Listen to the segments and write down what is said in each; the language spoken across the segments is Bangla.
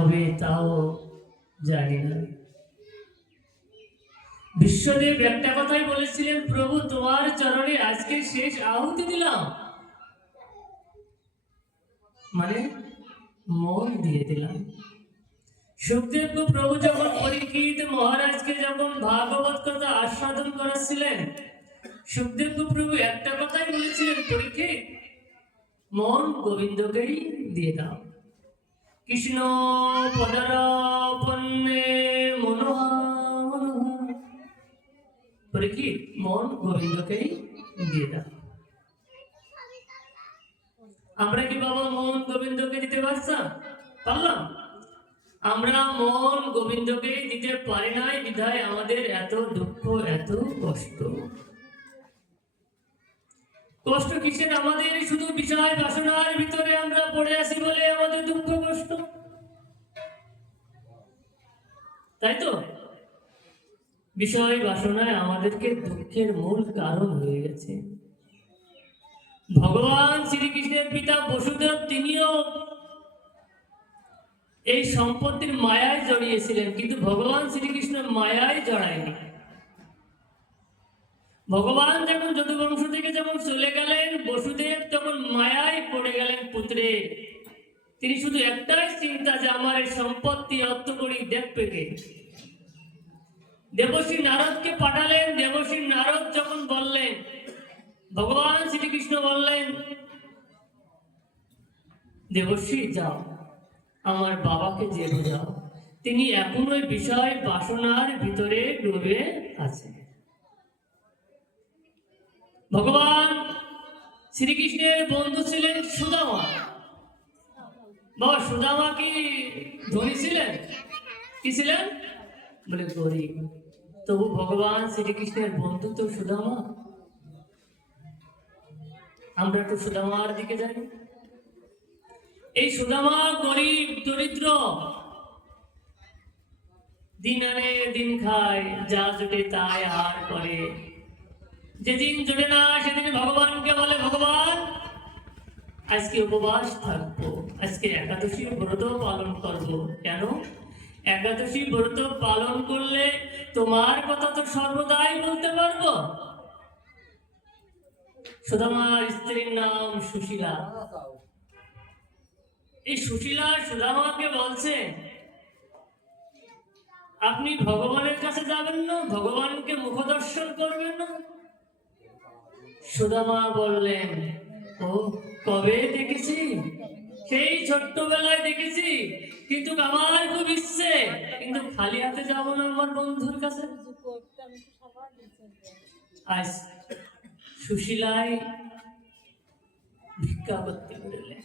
হবে তাও জানি না। বিশ্বদেব একটা কথাই বলেছিলেন, প্রভু তোমার চরণে আজকে শেষ আহুতি দিলাম, মানে মন দিয়ে দিলাম। সুখদেব প্রভু যখন পরীক্ষিত মহারাজকে যখন ভাগবত কথা আস্বাদন করাচ্ছিলেন, সুখদেব প্রভু একটা কথাই বলেছিলেন, পরীক্ষিত মন গোবিন্দকেই দিয়ে দাও। কৃষ্ণ পদারপন্নে মনোহর, পরীক্ষিত মন গোবিন্দকেই দিয়ে দাও। আমরা কি বাবা মন গোবিন্দকে দিতে পারলাম? আমরা মন গোবিন্দকে দিতে পারি নাই, বিধায় আমাদের এত দুঃখ, এত কষ্ট। কষ্ট কিসের? আমাদের শুধু বিষয় বাসনার ভিতরে আমরা পড়ে আছি বলে আমাদের দুঃখ কষ্ট, তাই তো? বিষয় বাসনায় আমাদেরকে দুঃখের মূল কারণ হয়ে গেছে। ভগবান শ্রীকৃষ্ণের পিতা বসুদেব তিনিও এই সম্পত্তির মায়ায় জড়িয়েছিলেন, কিন্তু ভগবান শ্রীকৃষ্ণ মায়ায় জড়ায়নি। ভগবান যখন যদুবংশ থেকে যখন চলে গেলেন, বসুদেব তখন মায়ায় পড়ে গেলেন পুত্রে। তিনি শুধু একটাই চিন্তা যে আমার এই সম্পত্তি অর্থ করি দেখবে কে। দেবশ্রী নারদকে পাঠালেন। দেবশ্রী নারদ যখন বললেন, ভগবান শ্রীকৃষ্ণ বললেন, দেবশ্রী যাও আমার বাবাকে যে বোঝাও, তিনি এখনো বিষয় বাসনার ভিতরে ডুবে আছেন। ভগবান শ্রীকৃষ্ণের বন্ধু ছিলেন সুদামা। বাবা সুদামা কি ধনী ছিলেন? কি ছিলেন? বলে গরিব। তবু ভগবান শ্রীকৃষ্ণের বন্ধু তো সুদামা। আমরা একটু সুদামার দিকে যাই। এই সুদামা গরিব দরিদ্র, দিন আনে দিন খায়, যা জোটে তাই আর করে। যেদিন জোটে না সেদিন ভগবানকে বলে, ভগবান আজকে উপবাস থাকবো, আজকে একাদশী ব্রত পালন করবো। কেন? একাদশী ব্রত পালন করলে তোমার কথা তো সর্বদাই বলতে পারবো। সুদামার স্ত্রীর নাম সুশীলা। এই সুশীলা সুদামাকে বলছে, আপনি ভগবানের কাছে যাবেন না? ভগবানকে মুখ দর্শন করবেন না? সুদামা বললেন, ও কবে দেখেছি, সেই ছোট্টবেলায় দেখেছি, কিন্তু আমার খুব ইচ্ছে, কিন্তু খালি হাতে যাব না আমার বন্ধুর কাছে। আজ সুশীলায় ভিক্ষা করতে বেরোলেন।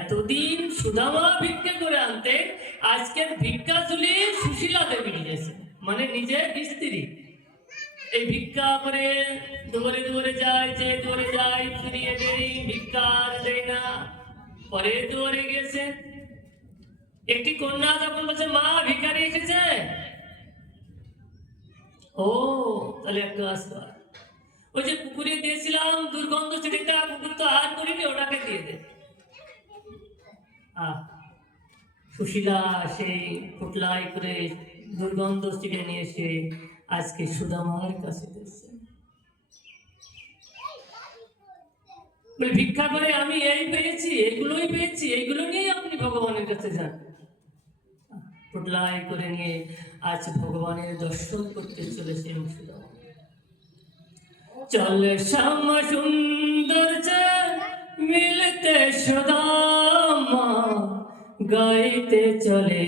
এতদিন সুদামা ভিক্ষা করে আনতে, আজকের ভিক্ষা চুলি সুশীলা দেবী নিয়েছে, মানে নিজের স্ত্রী। এই ভিক্ষা করে দৌড়ে দৌড়ে যায়, যে দৌড়ে যায় ফিরিয়ে দেয়, ভিক্ষা আর দেয় না। পরে দৌড়ে গেছে, একটি কন্যা যখন বলছে, মা ভিখারি এসেছে। ও তাহলে একটু আসতে, ওই যে কুকুরে দিয়েছিলাম দুর্গন্ধ চিঠিটা, কুকুর তো আর করিনি, ওটাকে দিয়ে দে। সুশীলা সেই ফুটলাই করে দুর্গন্ধ চিঠে নিয়ে এসে আজকে সুদামার কাছে দিচ্ছে। বলে, ভিক্ষা করে আমি এই পেয়েছি, এগুলোই পেয়েছি, এগুলো নিয়ে আপনি ভগবানের কাছে যান। ফুটলাই করে নিয়ে আজ ভগবানের দর্শন করতে চলেছেন সুদামা। চল শ্যাম সুন্দর মিলতে সুদামা, গাইতে চলে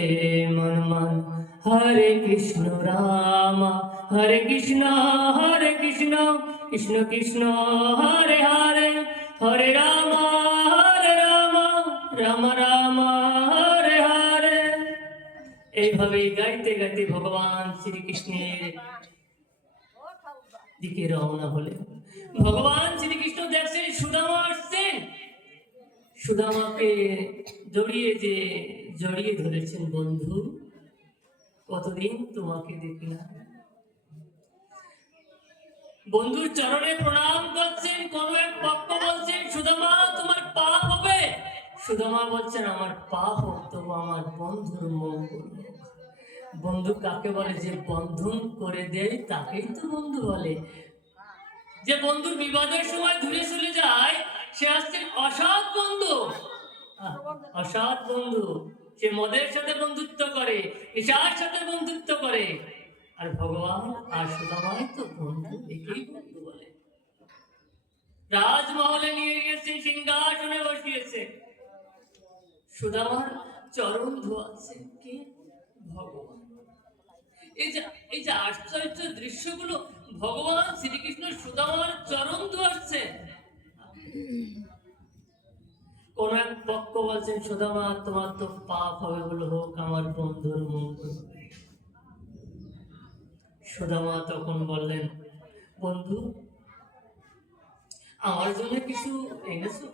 মন মন হরে কৃষ্ণ রাম, হরে কৃষ্ণ কৃষ্ণ কৃষ্ণ হরে হরে, হরে রাম রাম রাম হরে হরে। এইভাবে গাইতে গাইতে ভগবান শ্রীকৃষ্ণের দিকে রওনা হলেন। ভগবান শ্রীকৃষ্ণ দেখছেন সুদামা আসছেন, সুদামাকে জড়িয়ে ধরেছেন, বন্ধু কতদিন তোমাকে দেখি না। বন্ধুর চরণে প্রণাম করছেন। কোন এক ভক্ত বলছেন, সুদামা তোমার পাপ হবে, সুদামা বলছেন আমার পাপ হোক তবু আমার বন্ধুর মঙ্গল হোক। বন্ধু কাকে বলে? যে বন্ধন করে দেয় তাকেই তো বন্ধু বলে। যে বন্ধুর বিবাদের সময় দূরে চলে যায় সে আসছে অসৎ বন্ধু। অসৎ বন্ধু সে মদের সাথে বন্ধুত্ব করে, নেশার সাথে বন্ধুত্ব করে। আর ভগবান আর সুদামাই তো বন্ধু, একেই বন্ধু বলে। রাজমহলে নিয়ে গেছে, সিংহাসনে বসিয়েছে, সুদামার চরণ ধোয়াচ্ছে কে? ভগবান। এই যে আশ্চর্য দৃশ্যগুলো, ভগবান শ্রীকৃষ্ণ সুদামার চরণ ধোয়াচ্ছে। কোন এক পক্ষ বলছেন সুদামা তোমার তো পাপ হবে, বলে হোক আমার বন্ধুর মঙ্গল হবে। সুদামা তখন বললেন বন্ধু আমার জন্য কিছু এনেছো?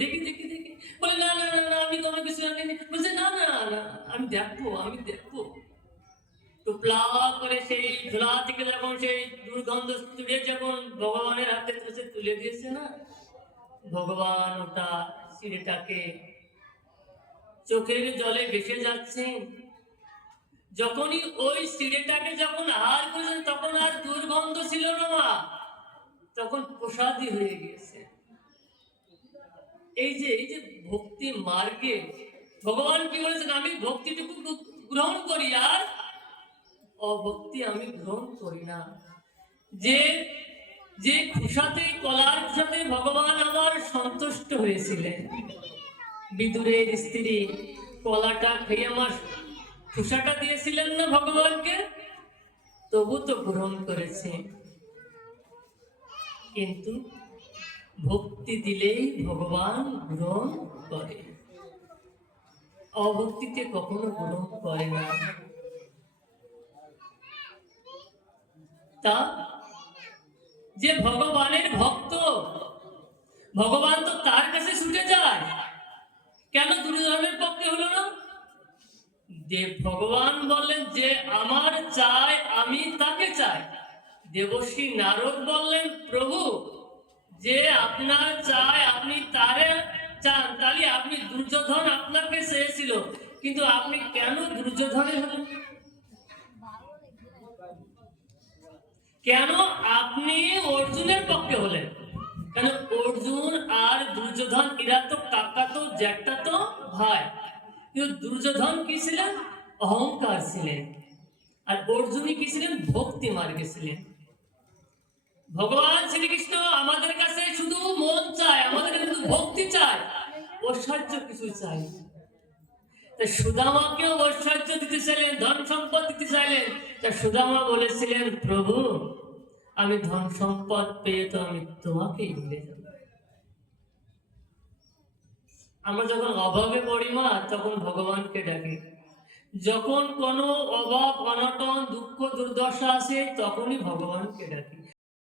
দেখি দেখি দেখি। বলে না না না না আমি কোনো কিছু আনিনি। বলছে না না না আমি দেখবো আমি দেখবো। টুপলা করে সেই ঝোলা থেকে যখন সেই দুর্গন্ধ তুলে যখন ভগবানের হাতে তুলে দিয়েছে না, ভগবান ওটা সিঁড়িটাকে চোখের জলে ভেসে যাচ্ছে। যখনই ওই সিঁড়িটাকে যখন হার করেছেন তখন আর দুর্গন্ধ ছিল না মা, তখন প্রসাদী হয়ে গিয়েছে। এই যে ভক্তি মার্গে ভগবান কি বলেছেন? আমি ভক্তিটুকু গ্রহণ করি আর অভক্তি আমি গ্রহণ করি না। যে যে খুশাতে কলার খুশাতে ভগবান আমার সন্তুষ্ট হয়েছিলেন। বিদুরের স্ত্রী কলাটা খেয়ে আমার খুশাটা দিয়েছিলেন না ভগবানকে, তবু তো গ্রহণ করেছে। কিন্তু ভক্তি দিলেই ভগবান গ্রহণ করে, অভক্তিতে কখনো গ্রহণ করে না। তা যে ভগবানের ভক্ত, ভগবান তো তার কাছে ছুটে যায়, কেন দুর্যোধনের পক্ষে হলো না? দেব ভগবান বললেন যে আমার চাই আমি তাকে চাই। দেবর্ষি নারদ বললেন প্রভু যে আপনার চাই আপনি তারে চান, তাহলে আপনি দুর্যোধন আপনাকে চেয়েছিল, কিন্তু আপনি কেন দুর্যোধনে হলেন? কেন আপনি অর্জুনের পক্ষে হলেন? কেন অর্জুন আর দুর্যোধন এরা তো কাকাতো জ্যাঠাতো ভাই, কিন্তু দুর্যোধন কি ছিলেন? অহংকার ছিলেন। আর অর্জুনই কি ছিলেন? ভক্তি মার্গে ছিলেন। ভগবান শ্রীকৃষ্ণ আমাদের কাছে শুধু মন চায়, আমাদের কিন্তু ভক্তি চায়, ঐশ্বর্য কিছু চাই। তাই সুদামাকেও ঐশ্বর্য দিতে চাইলেন, ধন সম্পদ দিতে চাইলেন। তা সুদামা বলেছিলেন প্রভু আমি ধন সম্পদ পেয়ে তো আমি তোমাকেই ভুলে যাব। আমরা যখন অভাবে পড়ি মা তখন ভগবানকে ডাকি, যখন কোনো অভাব অনটন দুঃখ দুর্দশা আসে তখনই ভগবানকে ডাকি।